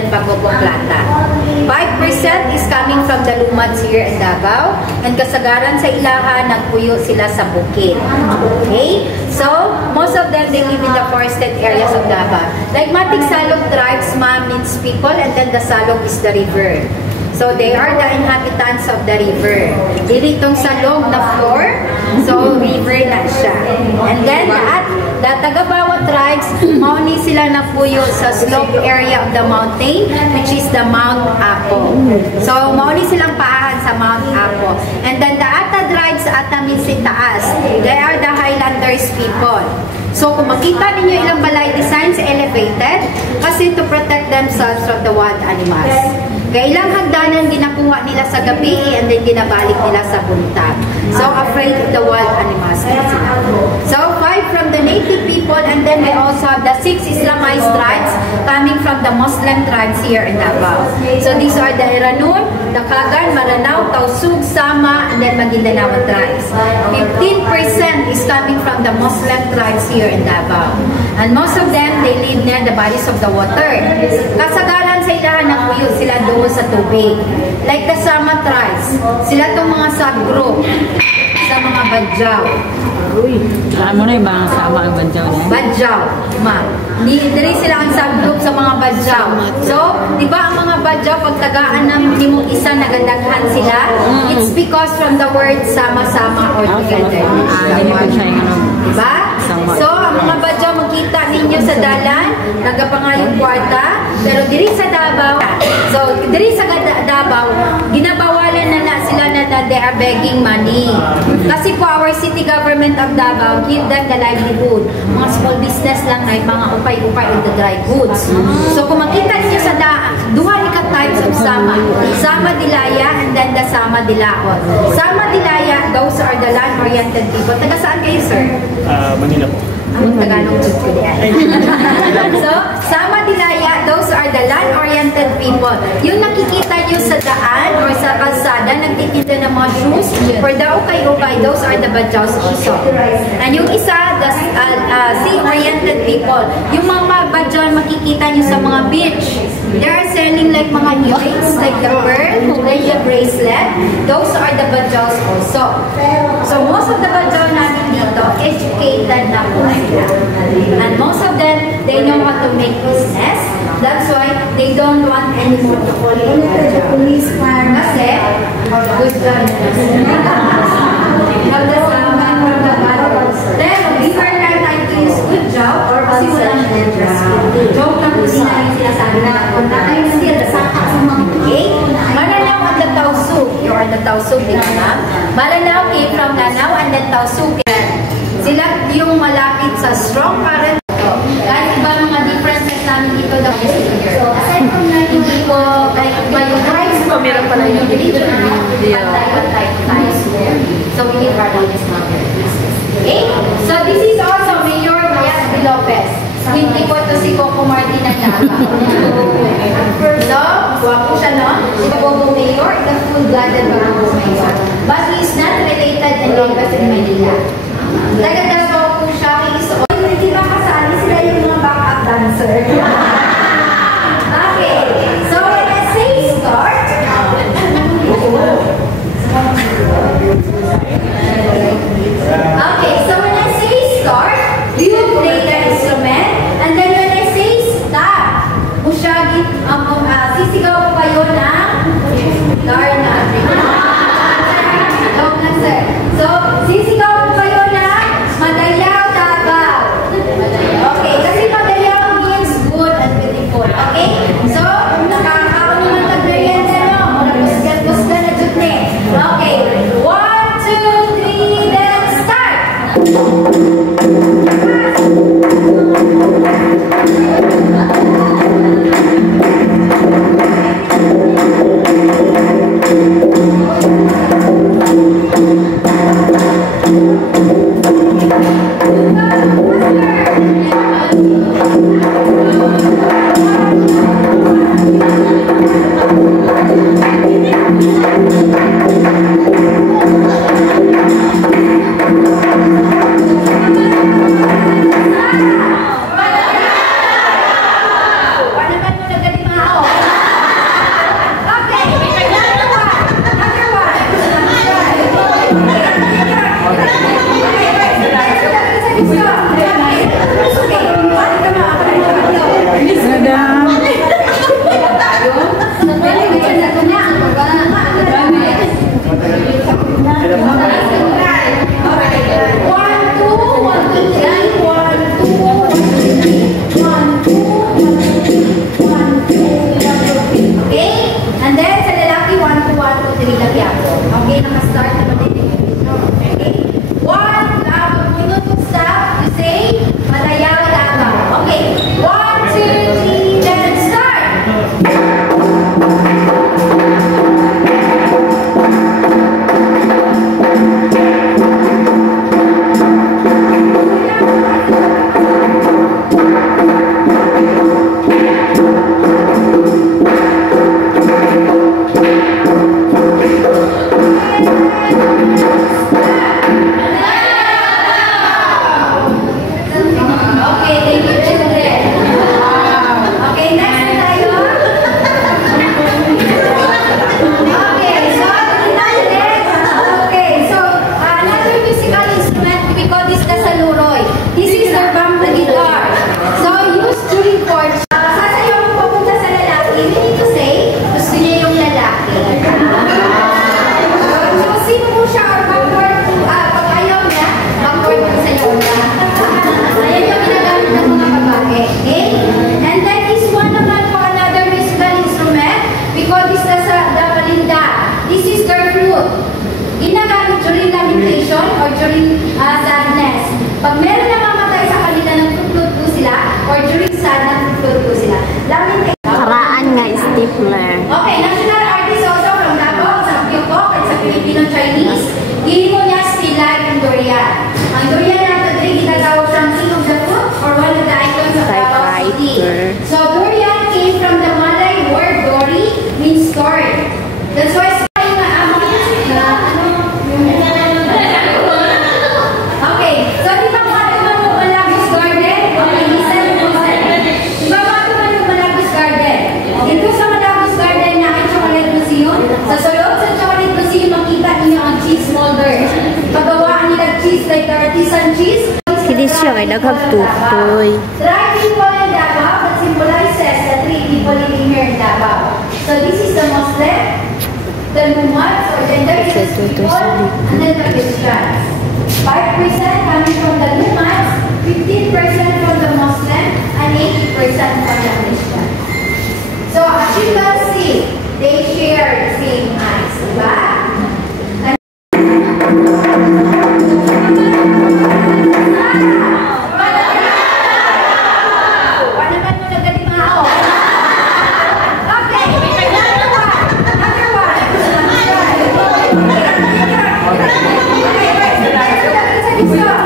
then Bagobong Plata. 5% is coming from the Lumads here in Davao, and kasagaran sa ilaha, nagpuyo sila sa bukid. Okay? So, most of them, they live in the forested areas of Davao. Like Matig Salog tribes, Ma means people, and then the Salog is the river. So, they are the inhabitants of the river. Diritong Salog na floor, so river na siya. And then, the Tagabawa tribes, mauni sila napuyo sa slope area of the mountain, which is the Mount Apo. So, mauni silang paahan sa Mount Apo. And then, the Ata tribes, Ata means taas. They are the Highlanders people. So, kung makita ninyo ilang balay designs elevated, kasi to protect themselves from the wild animals. Kailang hagdanan ginakuha nila sa gabi and then ginabalik nila sa buntag. So, afraid of the wild animals. So, 5 from the native people, and then we also have the 6 Islamized tribes coming from the Muslim tribes here in Davao. So, these are the Iranun, the Kagan, Maranao, Tausug, Sama, and then Maguindanao tribes. 15% is coming from the Muslim tribes here in Davao. And most of them, they live near the bodies of the water. Kasagaran sa ilahan ng uyo, sila doon sa tubig. Like the Sama tribes, sila itong mga subgroup sa mga Badjaw. Alam mo na yung mga Sama ang Badjaw niya? Badjaw, ma. Diri sila ang subgroup sa mga Badjaw. So, di ba ang mga Badjaw, pag tagaan ng mong isa, nagadaghan sila? It's because from the word sama-sama or together. Diba? So, ang mga Badjaw, makita ninyo sa dalan, nagapangayong kwarta, pero diri sa Davao, so, diri sa Davao, ginabawalan na sila na they are begging money. Kasi po, our city government of Davao give them the livelihood. Mga small business lang na mga upay-upay on the dry goods. So, kung makita niyo sa duha ni ka types of Sama. Sama Dilaya and then the Sama Dilaon. Sama Dilaya, those are the land-oriented people. Taga saan kayo, sir? Manila po. Ang Tagalog ko diyan. So, Sama Dilaya, those are the land-oriented people. Yung nakikita nyo sa daan or sa kalsada, nagtitinda ng mga shoes, for the ukay-ukay, those are the Badjaws also. And yung isa, the sea-oriented people. Yung mga Badjaw makikita nyo sa mga beach, they are selling like mga earrings, like the pearl, like the bracelet. Those are the Badjaws also. So, most of the Badjaw namin dito, educated na po. And most of them, they know how to make business. That's why they don't want anymore to fall into the police farm. Kasi, good job. Have the salamat from the battle. Then, before that time to use good job, or kasi walang interest. Joke lang po sinabi sila sabi na, kung tayo still, nasaka sa mga okay? Maranao and the Tausug. You are the Tausug, di ba? Maranao came from Lanao and then Tausug. Sila yung malapit sa strong current. Kahit iba mga differences namin dito daw is here. So, aside from na hindi ko, like, iba yung rights ko, meron pala yung religion. Patay. So, we need our this number. Okay? So, this is also Mayor Mayas B. Lopez. Hindi po ito si Coco Martin ang Davao. So, guwapo siya, no? Si Bagobong Mayor, the full-blooded Bagobong Mayor. But he is not related and Lopez in Manila. Taga-Davao po siya, hindi ba kasali sila yung mga backup dancer? Okay, so when I say start, okay, so when I say start, you play the instrument, and then when I say stop, sisigaw po kayo ng Darna. Joke lang, sir. So, sisigaw po kayo ng Naghagtutoy. Three people in Davao that symbolizes the three people living here in Davao. So this is the Muslim, the Lumad, or then there is the people, and then the Christians. 5% coming from the Lumad, 15% from the Muslim, and 80% from the Christian. So as you can see, they share the same eyes, diba? Yeah.